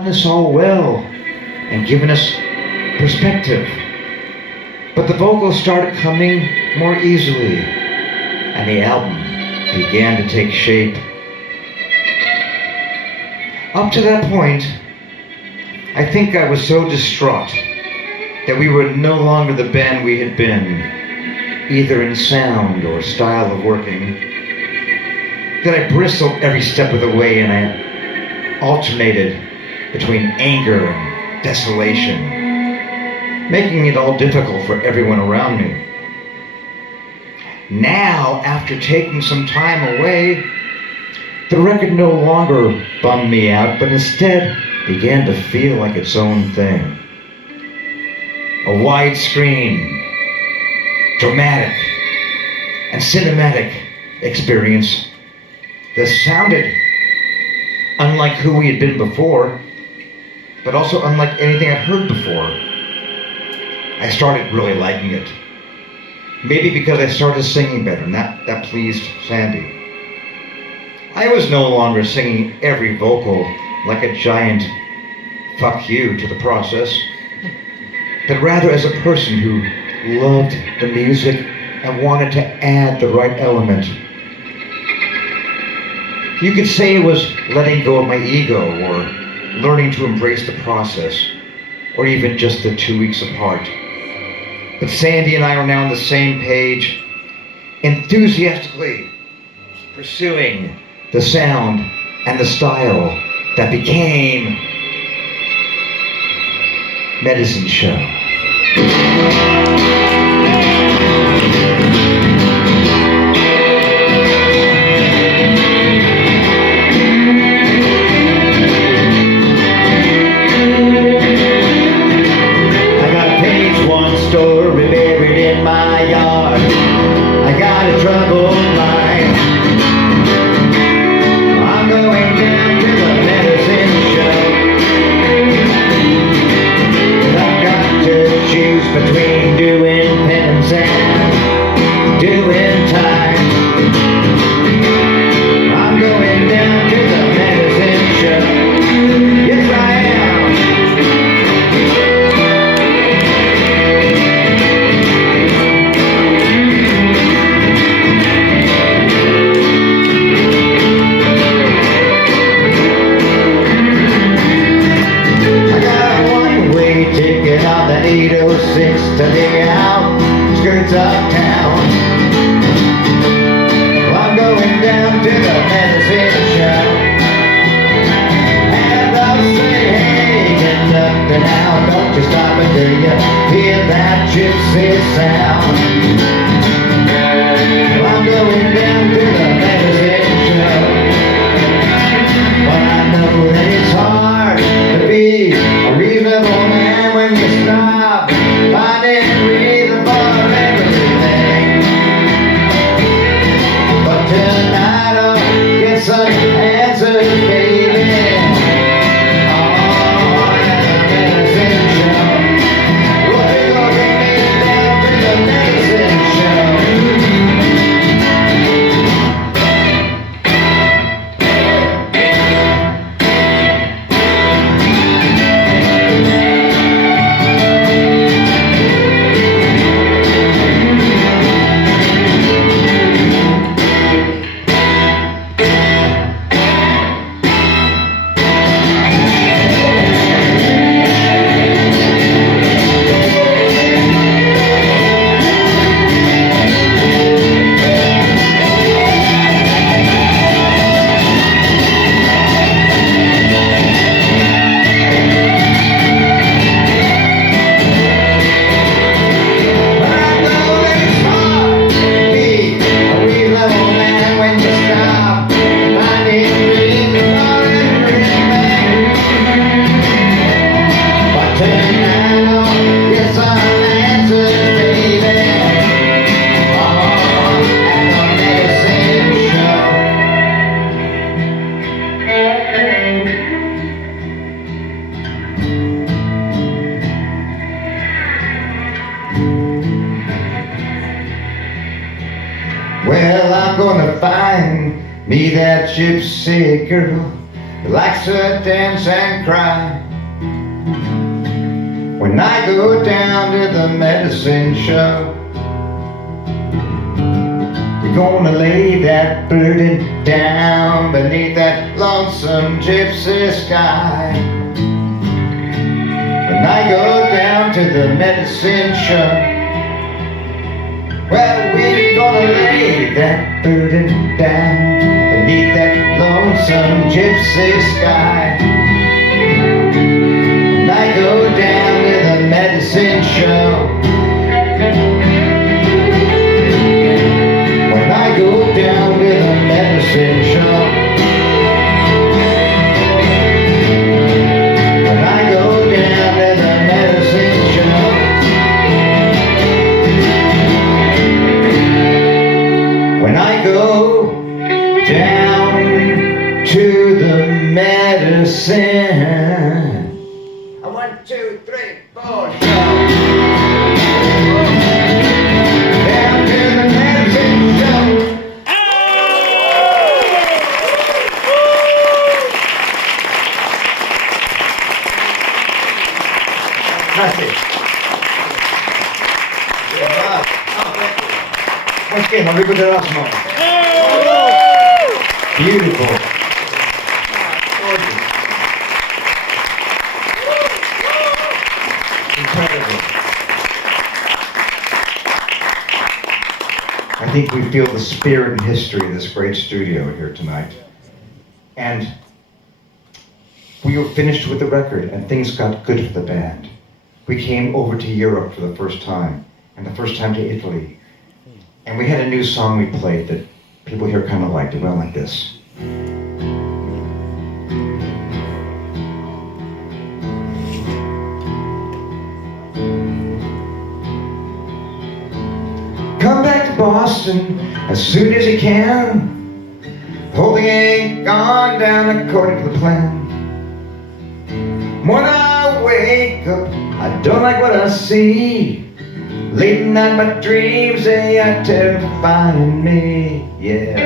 done this all well and given us perspective. But the vocals started coming more easily, and the album began to take shape. Up to that point, I think I was so distraught that we were no longer the band we had been, either in sound or style of working, that I bristled every step of the way and I alternated between anger and desolation, making it all difficult for everyone around me. Now, after taking some time away, the record no longer bummed me out, but instead began to feel like its own thing. A widescreen, dramatic, and cinematic experience that sounded unlike who we had been before, but also unlike anything I'd heard before. I started really liking it. Maybe because I started singing better, and that pleased Sandy. I was no longer singing every vocal like a giant fuck you to the process, but rather as a person who loved the music and wanted to add the right element. You could say it was letting go of my ego, or learning to embrace the process, or even just the 2 weeks apart. But Sandy and I are now on the same page, enthusiastically pursuing the sound and the style that became Medicine Show. Story buried in my yard. I got a troubled mind. I'm going down to the medicine show. I've got to choose between doing penance and doing time. I'm going down to the medicine show. Yes, I am. Ticket on the 806 to the outskirts of town. I'm going down to the medicine show, and I'll say, hey, get up and now, don't you stop until you hear that gypsy sound. I'm going down to the medicine show, but I know that it's hard to be a reasonable man when you stop finding reason for everything. But tonight I'll get some answers, baby. Oh, at the medicine show. Well, you're gonna get me down to the medicine show. Well, I'm gonna find me that gypsy girl He likes to dance and cry. When I go down to the medicine show, we're gonna lay that burden down beneath that lonesome gypsy sky. When I go down to the medicine show, well, we're gonna lay that burden down beneath that lonesome gypsy sky. When I go down to the medicine show, when I go down to the medicine show, when I go down to the medicine show, when I go down to the medicine. 1, 2, 3, 4, show. Down to the medicine show. Grazie. Once again, Rodrigo D'Erasmo. Beautiful. Gorgeous. Incredible. I think we feel the spirit and history of this great studio here tonight. And we were finished with the record and things got good for the band. We came over to Europe for the first time, and the first time to Italy. And we had a new song we played that people here kind of liked. It went like this. Come back to Boston as soon as you can. Holding ain't gone down according to the plan. When I wake up, I don't like what I see. Late at night my dreams, they are terrifying me, yeah.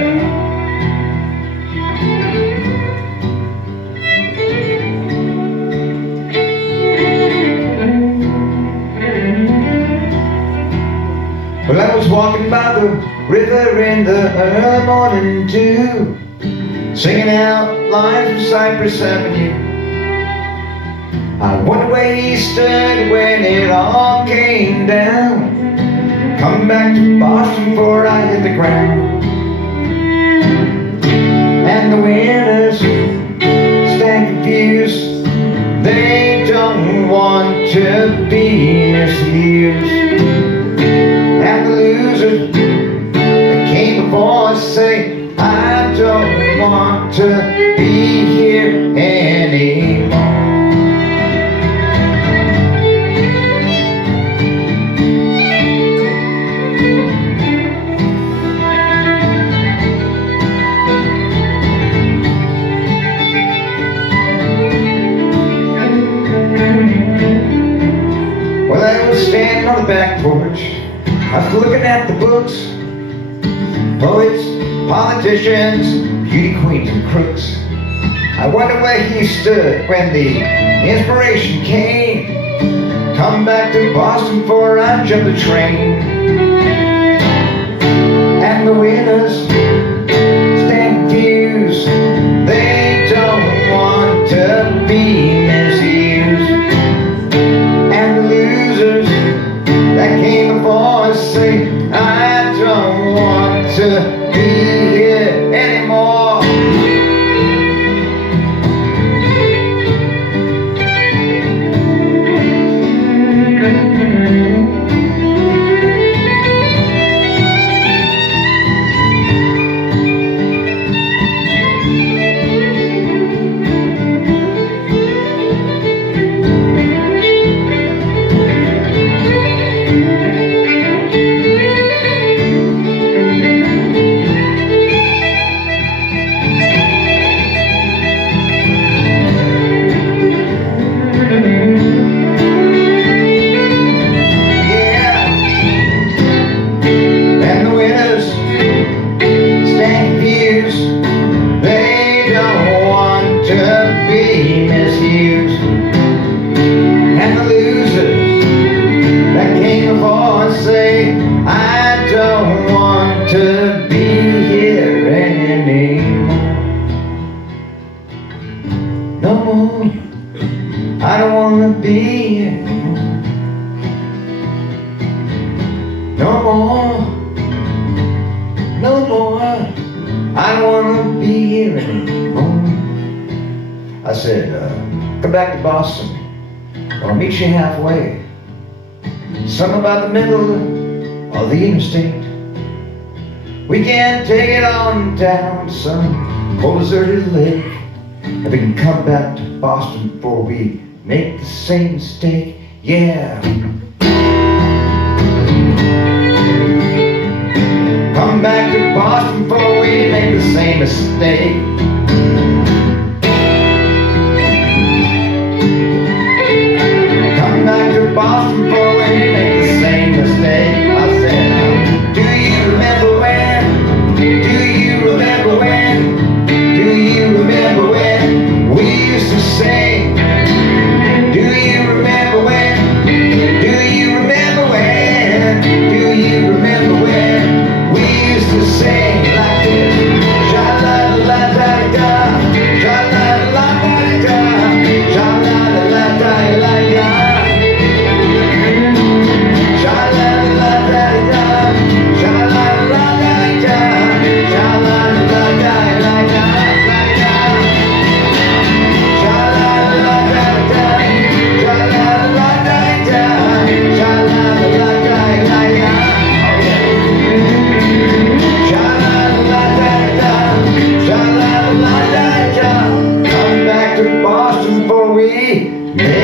Well, I was walking by the river in the early morning dew, singing out lines from Cypress Avenue. I wondered where he stood when it all came down. Come back to Boston before I hit the ground. And the winners stand confused. They don't want to be misused. And the losers that came before us say, I don't want to be here anymore. Well, I was standing on the back porch, I was looking at the books, poets, politicians, beauty queens and crooks. I wondered where he stood when the inspiration came. Come back to Boston before I jump the train. And the winners stand confused. They don't want to be misused. And the losers that came before us say, I don't want to be here anymore. I don't wanna be here no more, no more. I don't wanna be here anymore. I said, come back to Boston, I'll meet you halfway. Something about the middle of the interstate. We can take it on down to some old deserted lake. And we can come back to Boston before we make the same mistake. Yeah. Come back to Boston before we make the same mistake. Come back to Boston before we make the same mistake. I said, do you remember when? Do you remember when? Do you remember when we used to sing? Do you remember when? Do you remember when? Do you remember when we used to sing like this? Sha-la-la-la-da-da, sha-la-la-la-da-da, sha-la-la-la-da-da, sha-la-la-la-da-da, sha-la-la-la-da-da, sha-la-la-la-da-da. Come back to Boston before we make